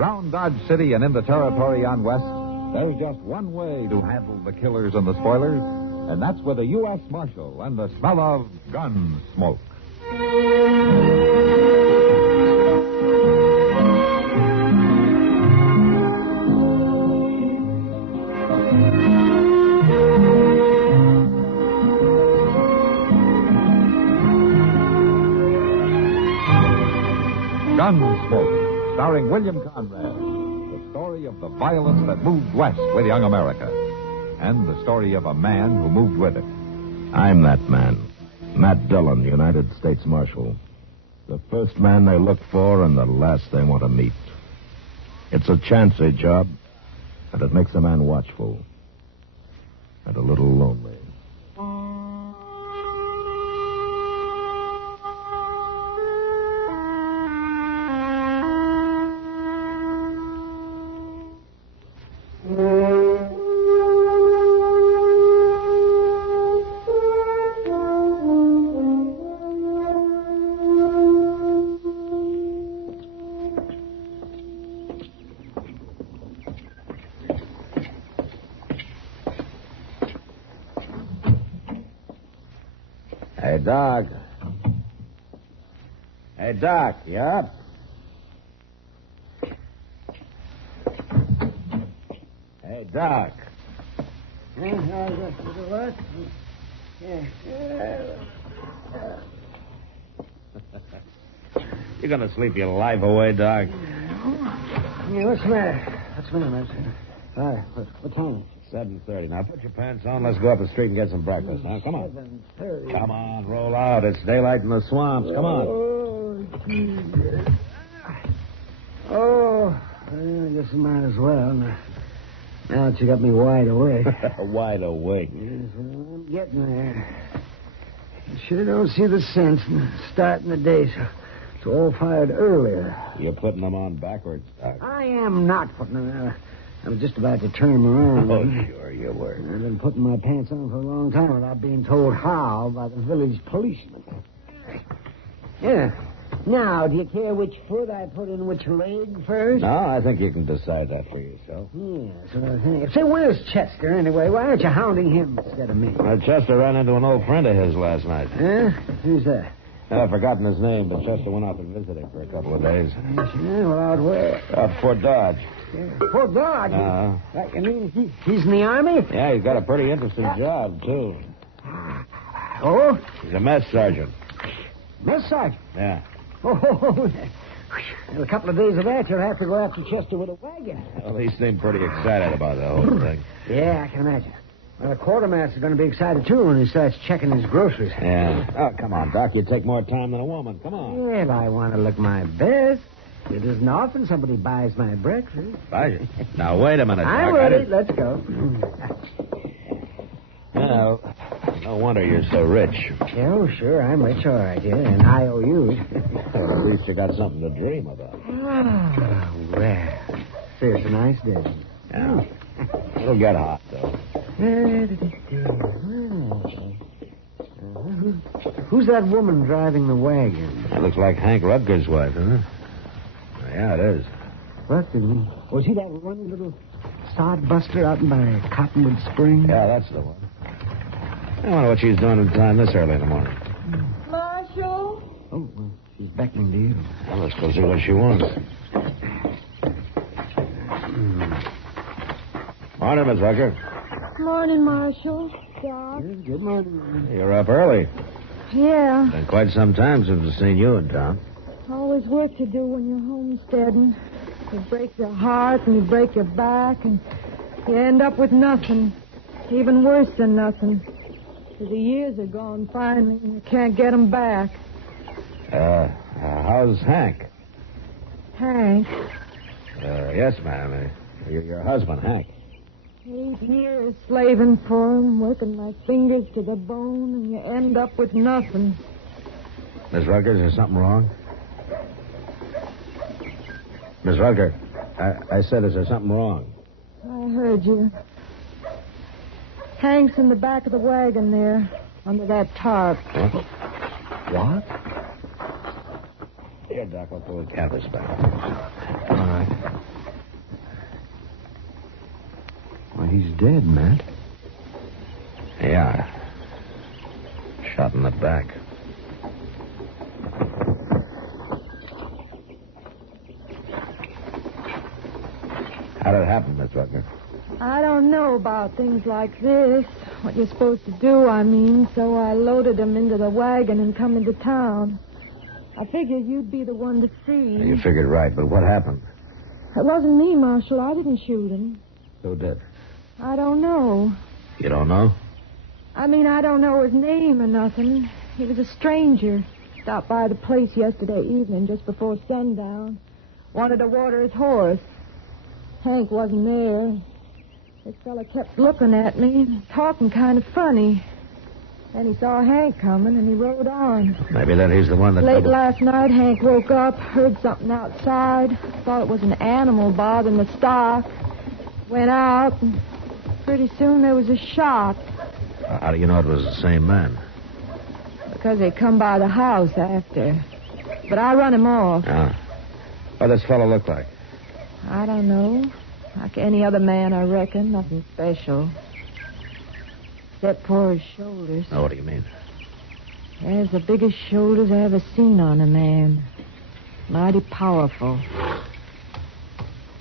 Around Dodge City and in the territory on West, there's just one way to handle the killers and the spoilers, and that's with a U.S. Marshal and the smell of Gunsmoke. Gunsmoke, starring William Conrad. The story of the violence that moved west with young America. And the story of a man who moved with it. I'm that man. Matt Dillon, United States Marshal. The first man they look for and the last they want to meet. It's a chancy job, and it makes a man watchful. And a little lonely. Hey, Doc. Hey, Doc, you up? Hey, Doc. What? You gonna sleep your life away, Doc? Yeah, what's the matter? What's the matter, man? All right, what time? 7:30. Now put your pants on. Let's go up the street and get some breakfast. Now, come on. 7:30. Come on, roll out. It's daylight in the swamps. Come on. Oh, geez. Oh, I guess I might as well. Now that you got me wide awake. Wide awake. Yes, well, I'm getting there. You sure don't see the sense in starting the day so all fired earlier. You're putting them on backwards, Doc. I am not putting them out. I was just about to turn them around. Oh, sure you were. I've been putting my pants on for a long time without being told how by the village policeman. Yeah. Now, do you care which foot I put in which leg first? No, I think you can decide that for yourself. Yes, well, say, where's Chester, anyway? Why aren't you hounding him instead of me? Chester ran into an old friend of his last night. Huh? Who's that? I've forgotten his name, but Chester went out to visit him for a couple of days. Yeah, well, out where? Out Fort Dodge. Yeah. Fort Dodge? You mean he's in the Army? Yeah, he's got a pretty interesting job, too. Oh? He's a mess sergeant. Mess sergeant? Yeah. Oh, in a couple of days of that, you'll have to go after Chester with a wagon. Well, he seemed pretty excited about the whole thing. Yeah, I can imagine. Well, the quartermaster's going to be excited, too, when he starts checking his groceries. Yeah. Oh, come on, Doc. You take more time than a woman. Come on. Well, I want to look my best. It isn't often somebody buys my breakfast. Buys it? Now, wait a minute, Doc. I'm ready. Let's go. Well, no wonder you're so rich. Oh, sure. I'm rich, all right, yeah. And IOUs. Well, at least you got something to dream about. Oh, well. Sure, it's a nice day. Yeah. It'll get hot, though. Who's that woman driving the wagon? That looks like Hank Rutger's wife, doesn't it? Yeah, it is. Rutger? Was he that one little sod buster out by Cottonwood Springs? Yeah, that's the one. I wonder what she's doing in time this early in the morning. Marshal? Oh, well, she's beckoning to you. Well, let's go see what she wants. Morning, Miss Rutger. Morning, Marshal. Doc. Good morning. You're up early. Yeah. Been quite some time since I've seen you in town. Always work to do when you're homesteading. You break your heart and you break your back and you end up with nothing. Even worse than nothing. 'Cause the years are gone finally and you can't get 'em back. How's Hank? Hank, Yes, ma'am. Your husband, Hank. 8 years slaving for him, working my fingers to the bone, and you end up with nothing. Miss Rutger, is there something wrong? Miss Rutger, I said, is there something wrong? I heard you. Hank's in the back of the wagon there, under that tarp. What? Here, Doc, I'll pull the canvas back. All right. He's dead, Matt. Yeah. Shot in the back. How did it happen, Miss Rutger? I don't know about things like this. What you're supposed to do, I mean. So I loaded him into the wagon and come into town. I figured you'd be the one to see. You figured right, but what happened? It wasn't me, Marshal. I didn't shoot him. Who did? I don't know. You don't know? I mean, I don't know his name or nothing. He was a stranger. Stopped by the place yesterday evening just before sundown. Wanted to water his horse. Hank wasn't there. This fella kept looking at me, talking kind of funny. Then he saw Hank coming, and he rode on. Maybe then he's the one that... Late last night, Hank woke up, heard something outside, thought it was an animal bothering the stock. Went out, and pretty soon there was a shot. How do you know it was the same man? Because they come by the house after. But I run him off. Ah. What does this fellow look like? I don't know. Like any other man, I reckon. Nothing special. Except for his shoulders. Oh, what do you mean? There's the biggest shoulders I ever seen on a man. Mighty powerful.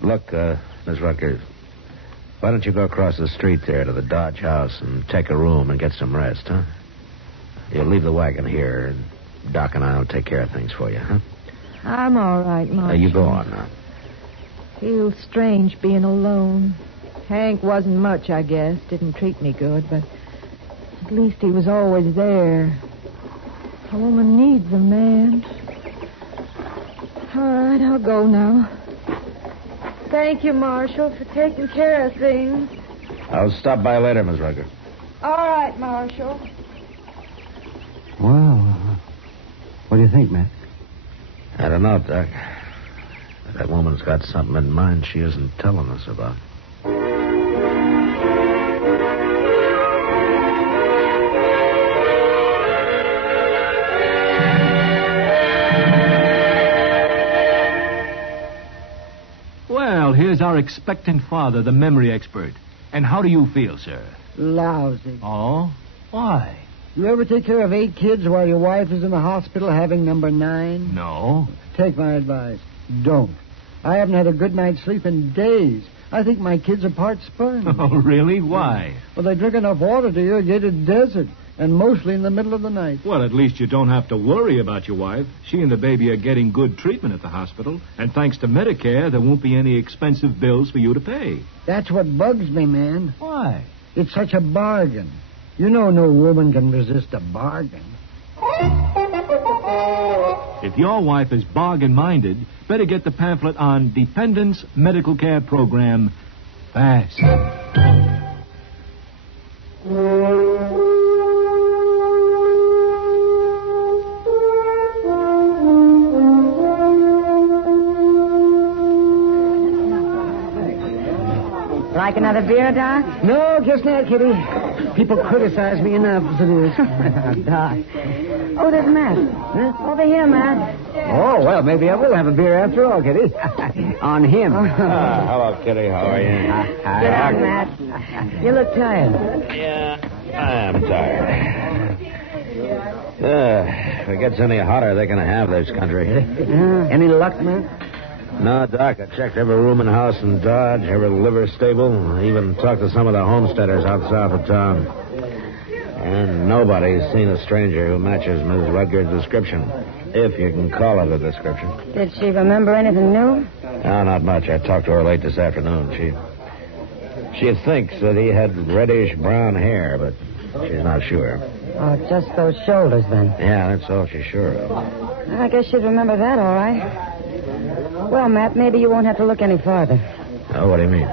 Look, Miss Rutgers, why don't you go across the street there to the Dodge house and take a room and get some rest, huh? You'll leave the wagon here, and Doc and I will take care of things for you, huh? I'm all right, Marshal. You go on now. Feels strange being alone. Hank wasn't much, I guess. Didn't treat me good, but at least he was always there. A woman needs a man. All right, I'll go now. Thank you, Marshal, for taking care of things. I'll stop by later, Miss Rutger. All right, Marshal. Well, what do you think, Matt? I don't know, Doc. That woman's got something in mind she isn't telling us about. Well, here's our expectant father, the memory expert. And how do you feel, sir? Lousy. Oh? Why? You ever take care of 8 kids while your wife is in the hospital having number 9? No. Take my advice. Don't. I haven't had a good night's sleep in days. I think my kids are part sperm. Oh, really? Why? Well, they drink enough water to irrigate a desert, and mostly in the middle of the night. Well, at least you don't have to worry about your wife. She and the baby are getting good treatment at the hospital. And thanks to Medicare, there won't be any expensive bills for you to pay. That's what bugs me, man. Why? It's such a bargain. You know no woman can resist a bargain. If your wife is bargain-minded, better get the pamphlet on Dependents Medical Care Program fast. Like another beer, Doc? No, just not, Kitty. People criticize me enough as it is. Doc. Oh, there's Matt. Huh? Over here, Matt. Oh, well, maybe I will have a beer after all, Kitty. On him. Hello, Kitty. How are you? Get out, Matt. You look tired. Yeah, I am tired. If it gets any hotter, they're going to have this country. Any luck, man? No, Doc. I checked every room and house in Dodge, every liver stable. I even talked to some of the homesteaders out south of town. And nobody's seen a stranger who matches Ms. Rutgers' description, if you can call it a description. Did she remember anything new? No, not much. I talked to her late this afternoon. She thinks that he had reddish-brown hair, but she's not sure. Oh, just those shoulders, then. Yeah, that's all she's sure of. I guess she'd remember that, all right. Well, Matt, maybe you won't have to look any farther. Oh, what do you mean?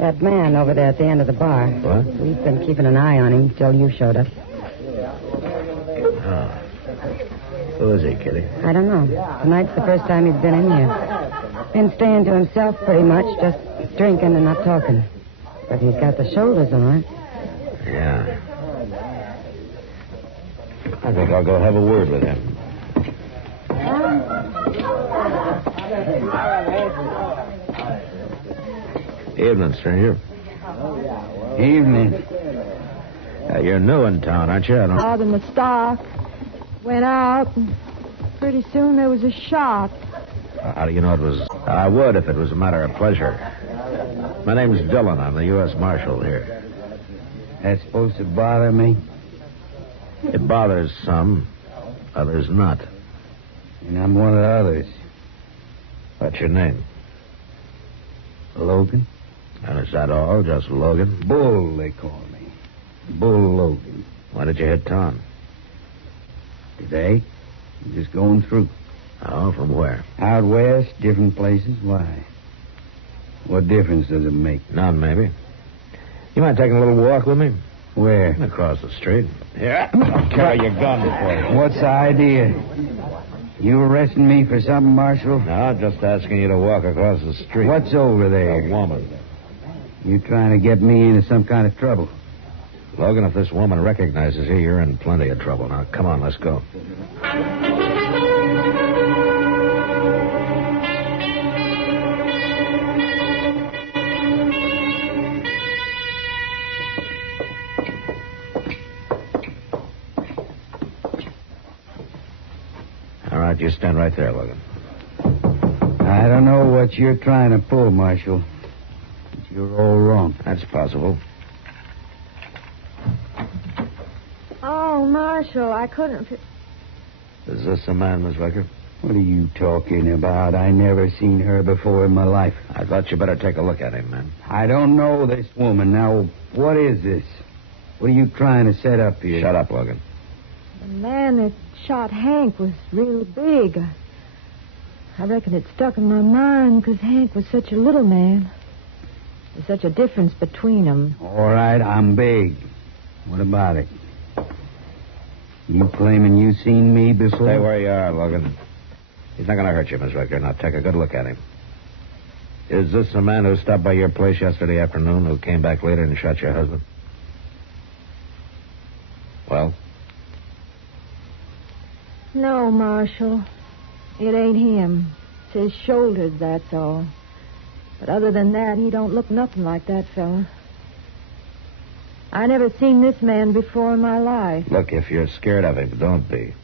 That man over there at the end of the bar. What? We've been keeping an eye on him till you showed up. Oh. Who is he, Kitty? I don't know. Tonight's the first time he's been in here. Been staying to himself pretty much, just drinking and not talking. But he's got the shoulders all right. Yeah. I think I'll go have a word with him. Evening, stranger. Evening. You're new in town, aren't you? Out in the stock. Went out, and pretty soon there was a shot. How do you know it was... I would if it was a matter of pleasure. My name's Dillon. I'm the U.S. Marshal here. That's supposed to bother me? It bothers some, others not. And I'm one of the others. What's your name? Logan? And is that all? Just Logan? Bull, they call me. Bull Logan. Why did you hit town? Today? I'm just going through. Oh, from where? Out west, different places. Why? What difference does it make? None, maybe. You mind taking a little walk with me? Where? Across the street. Yeah. I'll carry your gun for you. What's the idea? You arresting me for something, Marshal? No, I'm just asking you to walk across the street. What's over there? A woman. You trying to get me into some kind of trouble? Logan, if this woman recognizes you, you're in plenty of trouble. Now, come on, let's go. All right, you stand right there, Logan. I don't know what you're trying to pull, Marshal. But you're all wrong. That's possible. Oh, Marshal, I couldn't... Is this the man, Miss Rucker? What are you talking about? I never seen her before in my life. I thought you better take a look at him, man. I don't know this woman. Now, what is this? What are you trying to set up here? Shut up, Logan. The man that shot Hank was real big. I reckon it stuck in my mind because Hank was such a little man. There's such a difference between them. All right, I'm big. What about it? You claiming you seen me before? Stay where you are, Logan. He's not going to hurt you, Miss Rector. Now, take a good look at him. Is this the man who stopped by your place yesterday afternoon, who came back later and shot your husband? Well? No, Marshal. It ain't him. It's his shoulders, that's all. But other than that, he don't look nothing like that fella. I never seen this man before in my life. Look, if you're scared of him, don't be.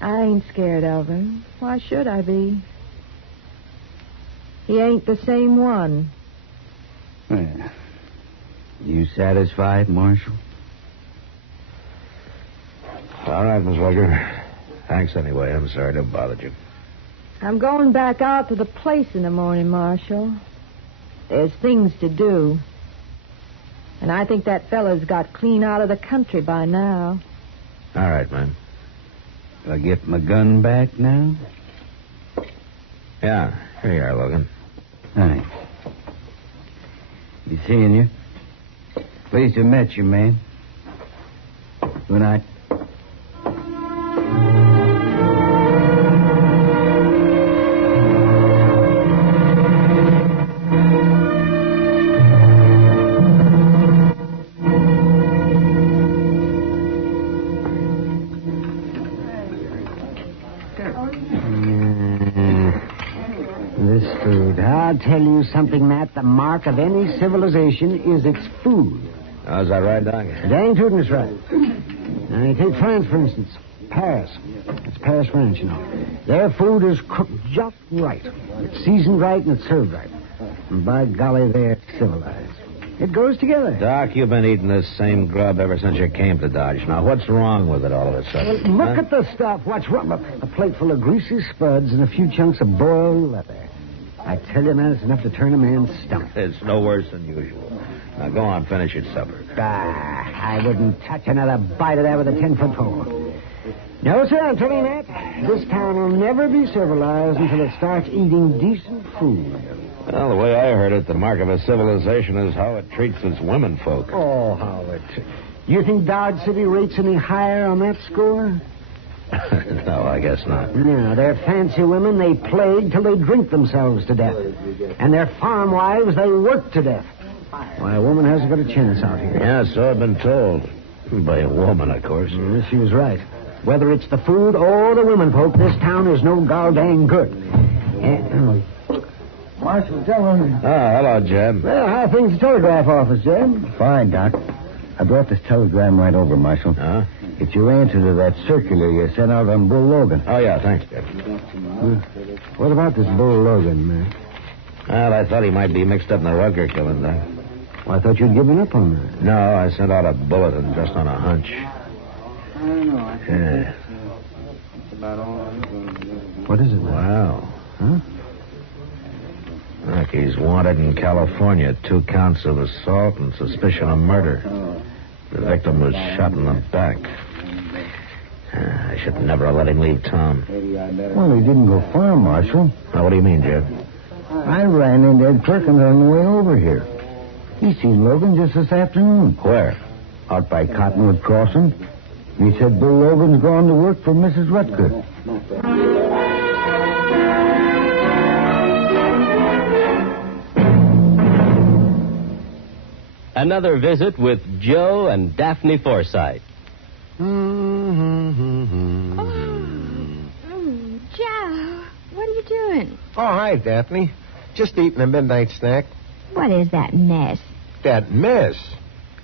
I ain't scared of him. Why should I be? He ain't the same one. Well, you satisfied, Marshal? All right, Miss Walker. Thanks anyway. I'm sorry to have bothered you. I'm going back out to the place in the morning, Marshal. There's things to do. And I think that fella's got clean out of the country by now. All right, man. Do I get my gun back now? Yeah, here you are, Logan. Thanks. Be seeing you. Pleased to have met you, man. Good night. I'll tell you something, Matt. The mark of any civilization is its food. How's that right, Doc? Dang tootin' is right. Now, you take France, for instance. Paris. It's Paris, France, you know. Their food is cooked just right. It's seasoned right and it's served right. And by golly, they're civilized. It goes together. Doc, you've been eating this same grub ever since you came to Dodge. Now, what's wrong with it all of a sudden? Well, look at the stuff. What's wrong? A plate full of greasy spuds and a few chunks of boiled leather. I tell you, man, it's enough to turn a man's stomach. It's no worse than usual. Now, go on, finish your supper. I wouldn't touch another bite of that with a 10-foot pole. No, sir, I'm telling you that. This town will never be civilized until it starts eating decent food. Well, the way I heard it, the mark of a civilization is how it treats its women folk. Oh, how it... You think Dodge City rates any higher on that score? No, I guess not. No, they're fancy women. They plague till they drink themselves to death. And their farm wives, they work to death. Why, a woman hasn't got a chance out here. Yeah, so I've been told. By a woman, of course. Yes, she was right. Whether it's the food or the women folk, this town is no goddamn good. Marshal Dillon. Hello, Jeb. Well, how are things at the telegraph office, Jeb? Fine, Doc. I brought this telegram right over, Marshal. Huh? It's your answer to that circular you sent out on Bull Logan. Oh, yeah, thanks, Jeb. What about this Bull Logan, man? Well, I thought he might be mixed up in the Rutger killing, Doc. Well, I thought you'd given up on that. No, I sent out a bulletin just on a hunch. Yeah. What is it, man? Wow. Huh? Look, he's wanted in California. 2 counts of assault and suspicion of murder. The victim was shot in the back. I should never have let him leave town. Well, he didn't go far, Marshal. Now, what do you mean, Jeb? I ran into Ed Perkins on the way over here. He seen Logan just this afternoon. Where? Out by Cottonwood Crossing. He said Bull Logan's gone to work for Mrs. Rutger. Another visit with Joe and Daphne Forsythe. Joe, what are you doing? Oh, hi, Daphne. Just eating a midnight snack. What is that mess? That mess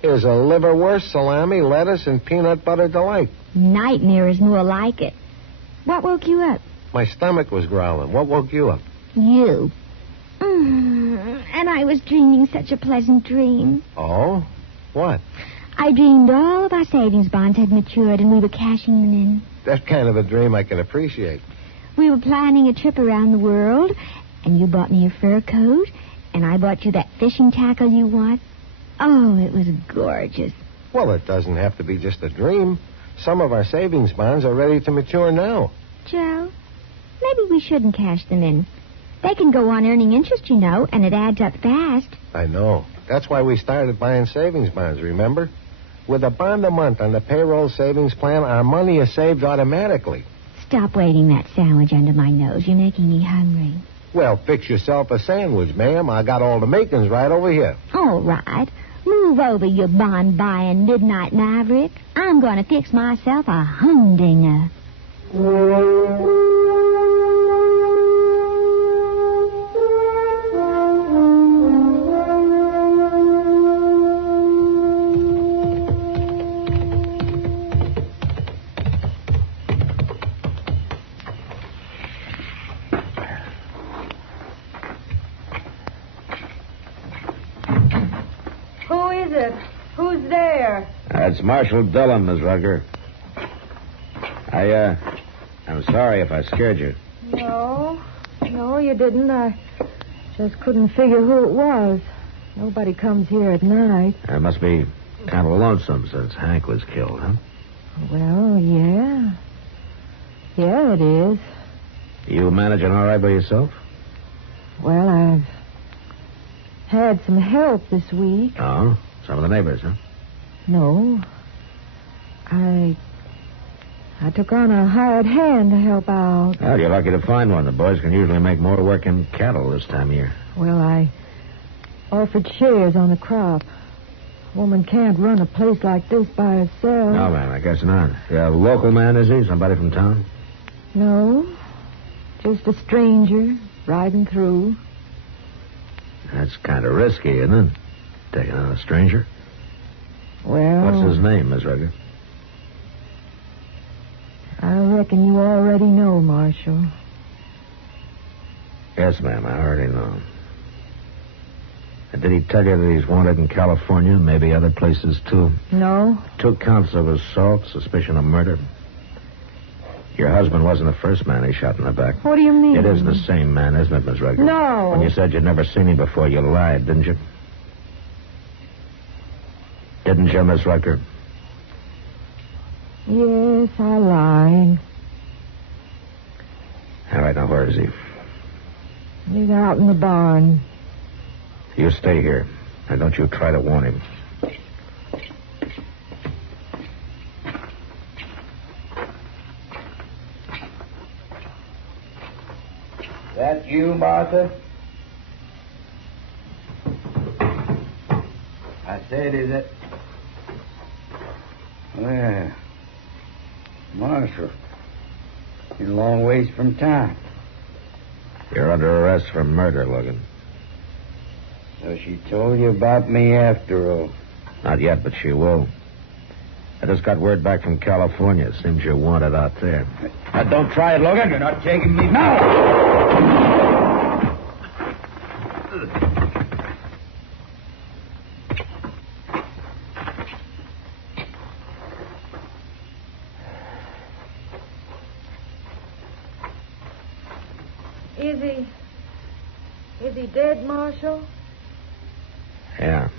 is a liverwurst, salami, lettuce, and peanut butter delight. Nightmare is more like it. What woke you up? My stomach was growling. What woke you up? You. And I was dreaming such a pleasant dream. Oh? What? I dreamed all of our savings bonds had matured and we were cashing them in. That kind of a dream I can appreciate. We were planning a trip around the world, and you bought me a fur coat, and I bought you that fishing tackle you want. Oh, it was gorgeous. Well, it doesn't have to be just a dream. Some of our savings bonds are ready to mature now. Joe, maybe we shouldn't cash them in. They can go on earning interest, you know, and it adds up fast. I know. That's why we started buying savings bonds, remember? With a bond a month on the payroll savings plan, our money is saved automatically. Stop waiting that sandwich under my nose. You're making me hungry. Well, fix yourself a sandwich, ma'am. I got all the makings right over here. All right. Move over, you bond-buying midnight maverick. I'm going to fix myself a humdinger. Who's there? It's Marshal Dillon, Miss Rutger. I'm sorry if I scared you. No, you didn't. I just couldn't figure who it was. Nobody comes here at night. It must be kind of lonesome since Hank was killed, huh? Well, yeah. Yeah, it is. You managing all right by yourself? Well, I've had some help this week. Oh? Some of the neighbors, huh? No. I took on a hired hand to help out. Well, you're lucky to find one. The boys can usually make more work in cattle this time of year. Well, I offered shares on the crop. A woman can't run a place like this by herself. No, man, I guess not. A local man, is he? Somebody from town? No. Just a stranger riding through. That's kind of risky, isn't it? Taking on a stranger. Well... What's his name, Miss Rutger? I reckon you already know, Marshal. Yes, ma'am, I already know. And did he tell you that he's wanted in California, maybe other places, too? No. 2 counts of assault, suspicion of murder. Your husband wasn't the first man he shot in the back. What do you mean? It is the same man, isn't it, Miss Rutger? No. When you said you'd never seen him before, you lied, didn't you? Didn't you, Miss Rutger? Yes, I lied. All right, now, where is he? He's out in the barn. You stay here, and don't you try to warn him. That you, Martha? I said, is it? Well, Marshal, you're a long ways from town. You're under arrest for murder, Logan. So she told you about me after all. Not yet, but she will. I just got word back from California. Seems you're wanted out there. Now, don't try it, Logan. You're not taking me now. Is he dead, Marshal? Yeah,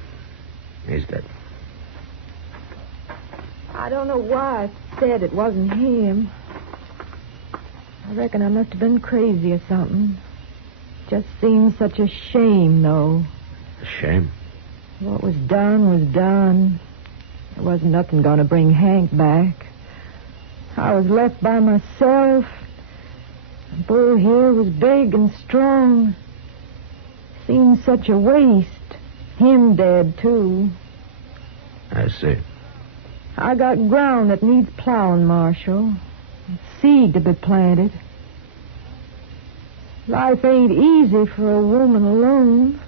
he's dead. I don't know why I said it wasn't him. I reckon I must have been crazy or something. Just seemed such a shame, though. A shame? What was done was done. There wasn't nothing going to bring Hank back. I was left by myself. The bull here was big and strong. Seemed such a waste. Him dead, too. I see. I got ground that needs plowing, Marshal. Seed to be planted. Life ain't easy for a woman alone.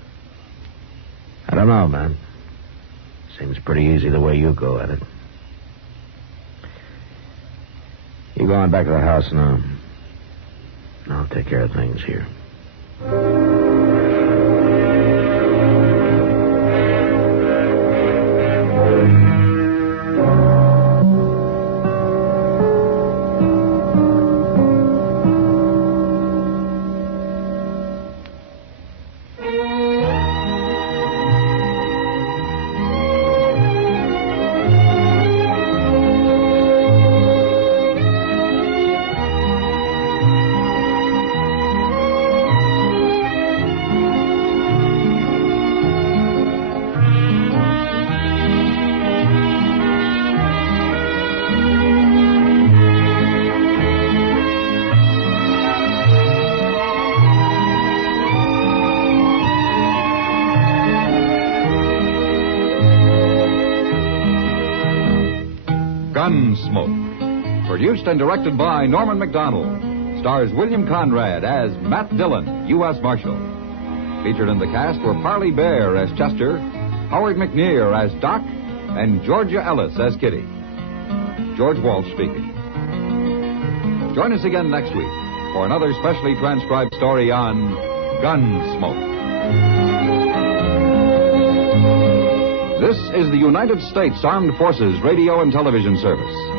I don't know, man. Seems pretty easy the way you go at it. You go on back to the house now. I'll take care of things here. Gunsmoke. Produced and directed by Norman Macdonnell. Stars William Conrad as Matt Dillon, U.S. Marshal. Featured in the cast were Parley Baer as Chester, Howard McNear as Doc, and Georgia Ellis as Kitty. George Walsh speaking. Join us again next week for another specially transcribed story on Gunsmoke. This is the United States Armed Forces Radio and Television Service.